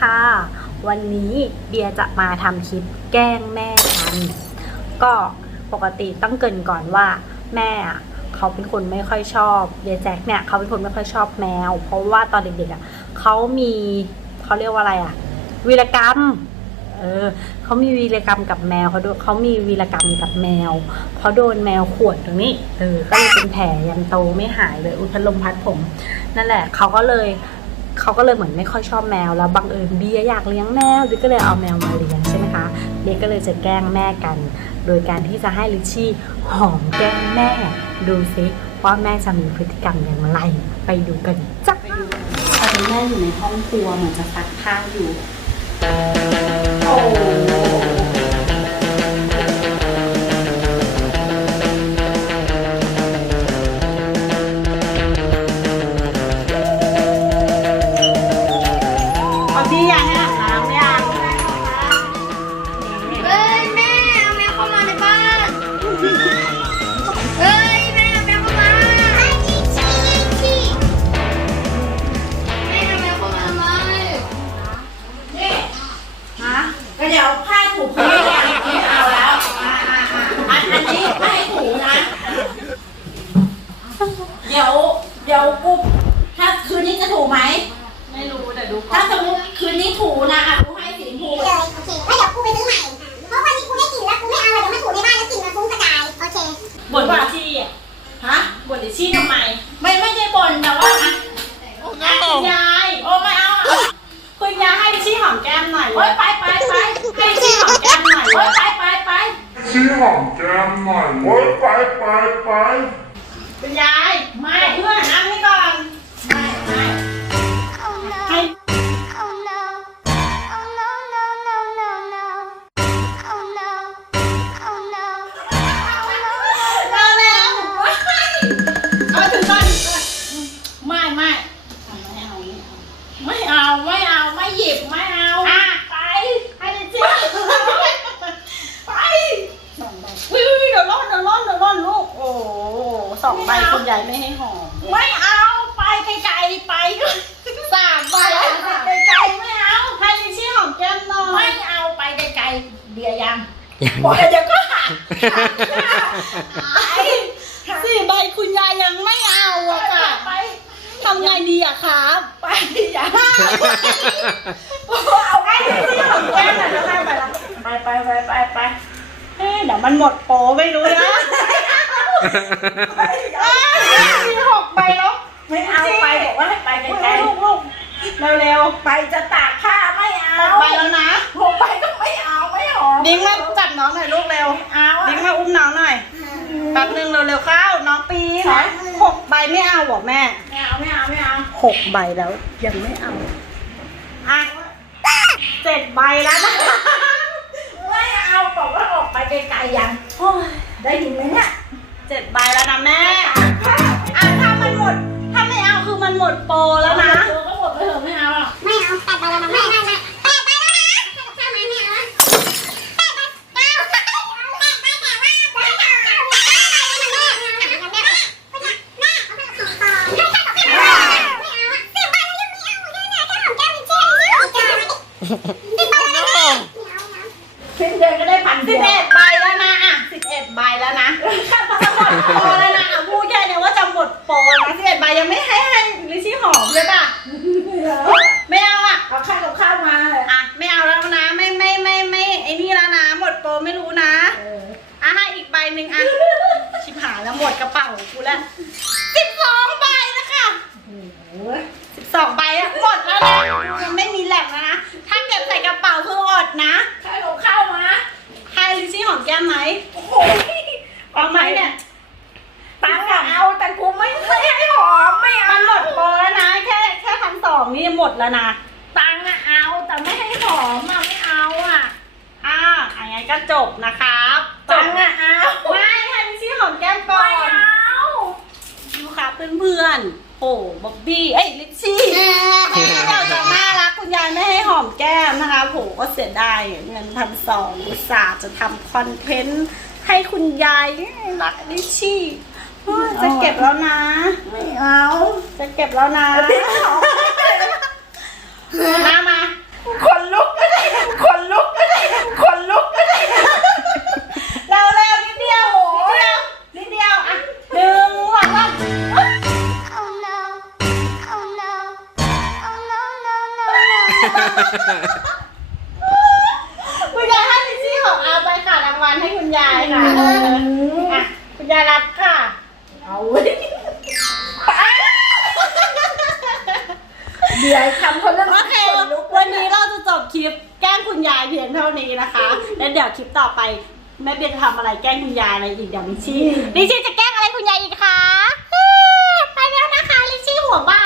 ค่ะ วันนี้เบียร์จะมาทำคลิปแกล้งแม่กัน ก็ปกติต้องเกินก่อนว่า แม่อะเขาเป็นคนไม่ค่อยชอบเบียร์แจ็คเนี่ยเขาเป็นคนไม่ค่อยชอบแมว เพราะว่าตอนเด็กๆอะเขามีเขาเรียกว่าอะไรอะวีรกรรมเออเขามีวีรกรรมกับแมวเขาโดนเขามีวีรกรรมกับแมวเขาโดนแมวข่วนตรงนี้เออก็เลยเป็นแผลยันโตไม่หายเลย อุยพัดลมพัดผม นั่นแหละเขาก็เลย เขาก็เลยเหมือนไม่ค่อยชอบแมว แล้วบังเอิญเบียร์อยากเลี้ยงแมวเบียร์ก็เลยเอาแมวมาเลี้ยงใช่ไหมคะเบียร์ก็เลยจะแกล้งแม่กัน โดยการที่จะให้ลิชชี่หอมแก้มแม่ ดูซิว่าแม่จะมีพฤติกรรมอย่างไร ไปดูกันจ้ะตอนนี้แม่อยู่ในห้องครัวเหมือนจะซักผ้าอยู่โอ้ เอาพี่ยังให้อาบน้ำยังเฮ้ยแม่เอาแมวเข้ามาในบ้านเฮ้ยแม่เอาแมวเข้ามาแม่เอาแมวเข้ามาทำไมฮะก็เดี๋ยวผ้าถูพื้นเนี่ยไม่เอาแล้วอ่าอ่าอ่าอันอันนี้ไม่ให้ถูนะ เดี๋ยวเดี๋ยวกูถ้าคืนนี้จะถูไหม ไม่รู้แต่ดูถ้าสมมติคืนนี้ ถูนะอะกูให้สีชมพูเลยโอเคแล้วเดี๋ยวกูไปซื้อใหม่ เพราะวันนี้กูได้กลิ่นแล้วกูไม่เอาอะเดี๋ยวมันถูในบ้านแล้วกลิ่นมันฟุ้งกระจาย โอเค บ่นลิชชี่อะฮะบ่นลิชชี่ทำไม ไม่ไม่ใช่บ่นแต่ว่าอะคุณยาย โอ้ไม่เอาอะคุณยายให้ลิชชี่หอมแก้มหน่อยโอ้ยไปไปไปให้ลิชชี่หอมแก้มหน่อยโอ้ยไปไปไปชี้หอมแก้มหน่อยโอ๊ยไปไปไปคุณยายไม่เพื่อนนั่ง องใบคุณยายไม่ให้หอมไม่เอาไปไกลๆไปสามใบไปไกลๆไม่เอาให้ลิชชี่หอมแก้มหน่อไม่ยเอาไปไกลๆเบียร์ยังบอกเดี๋ยวก็หักไปสี่ใบคุณยายยังไม่เอาอะค่ะไปทำไงดีอะครับไปอย่าเอาไว้ลิซี่หอมแก้มหน่อยนะแม่ไปละไปไปไปไปไปเอ๊ะเดี๋ยวมันหมดโปรไม่รู้นะ มีหกใบแล้วไม่เอาไปบอกว่าให้ไปไกลๆลูกลูกเร็วๆไปจะตากผ้าไม่เอาหกใบแล้วนะหกใบก็ไม่เอาไม่หอมดิ้งมาจับน้องหน่อยลูกเร็วเอาดิ้งมาอุ้มน้องหน่อยแป๊บนึงเร็วๆเข้าน้องปีนะหกใบไม่เอาบอกแม่ไม่เอาไม่เอาไม่เอาหกใบแล้วยังไม่เอาอะเจ็ดใบแล้วนะไม่เอาบอกว่าออกไปไกลๆยังได้ยินไหม เนี่ยเจ็ดใบแล้วนะแม่ผ้าอะถ้ามันหมด ถ้าไม่เอาคือมันหมดโปรแล้วนะ เออก็หมดไปเถอะไม่เอาอะไม่เอาตัดไปแล้วนะไม่ไม่ไม่ตัดไปแล้วนะให้กับข้าวมาไม่เอาตัดไปเอาตัดไปแต่ว่าตัดไปแต่ว่าตัดไปแต่ว่าตัดไปแต่ว่าตัดไปแต่ว่าแม่เอาไปกับของต่อให้ตัดกับข้าวไม่เอาอะสิบใบแล้วยังไม่เอาเลยเนี่ยแค่ของแก้มเป็นเจ๊ไม่เอาจ้าสิบใบแล้วไม่เอาไม่เอาสิ้นเดือนก็ได้พันสิบเอ็ดใบแล้วนะอะสิบเอ็ดใบแล้วนะจะหมด โปรแล้วนะอะพูดแค่เนี้ยว่าจะหมดโปรนะสิบเอ็ดใบยังไม่ให้ให้ลิชี่หอมเลยป่ะ ไม่เอาอะ เอาข้าวกับข้าวมาเลยอะ ไม่เอาแล้วนะ ไม่ไม่ไม่ไม่ไอ้นี่แล้วนะ หมดโปรไม่รู้นะเอออะให้อีกใบหนึ่งอะ ชิบหายแล้วหมดกระเป๋ากูแล้ว แล้วนะ ตังค์อะเอาแต่ไม่ให้หอมอะไม่เอาอะอ่าอย่างไงก็จบนะครับจตับงค์อะเอาไม่ให้ลิซี่หอมแก้มก่อไม่นเอาดูค่ะเพื่อนๆโอ้บ๊อบบี้เอ้ยลิซซี่เราจะน่ารักคุณยายไม่ให้หอมแก้มนะคะโหก็เสียดายเงินพันสองอุตส่าห์จะทำคอนเทนต์ให้คุณยายรักลิชชี่เฮ้ยจะเก็บแล้วนะ ไม่เอา จะเก็บแล้วนะ มามาคนลุกก็ได้คนลุกก็ได้คนลุกก็ได้เราเร็วนิดเดียวโหนิดเดียวอะหนึ่งสองสาม Oh no. Oh no. Oh คุณยายให้ลิซี่ของอาไปค่ะรางวัลให้คุณยายค่ะอะคุณยายรับค่ะ เอา เดี๋ยวทำเขาเรื่องโอเคนวันนี้เราจะจบคลิปแกล้งคุณยายเพียงเท่านี้นะคะ แล้วเดี๋ยวคลิปต่อไปแม่เบียจะทำอะไรแกล้งคุณยายอะไรอีกเดี๋ยวลิชชี่ลิชี่จะแกล้งอะไรคุณยายอีกคะ ไปแล้วนะคะลิชชี่หัวบ้า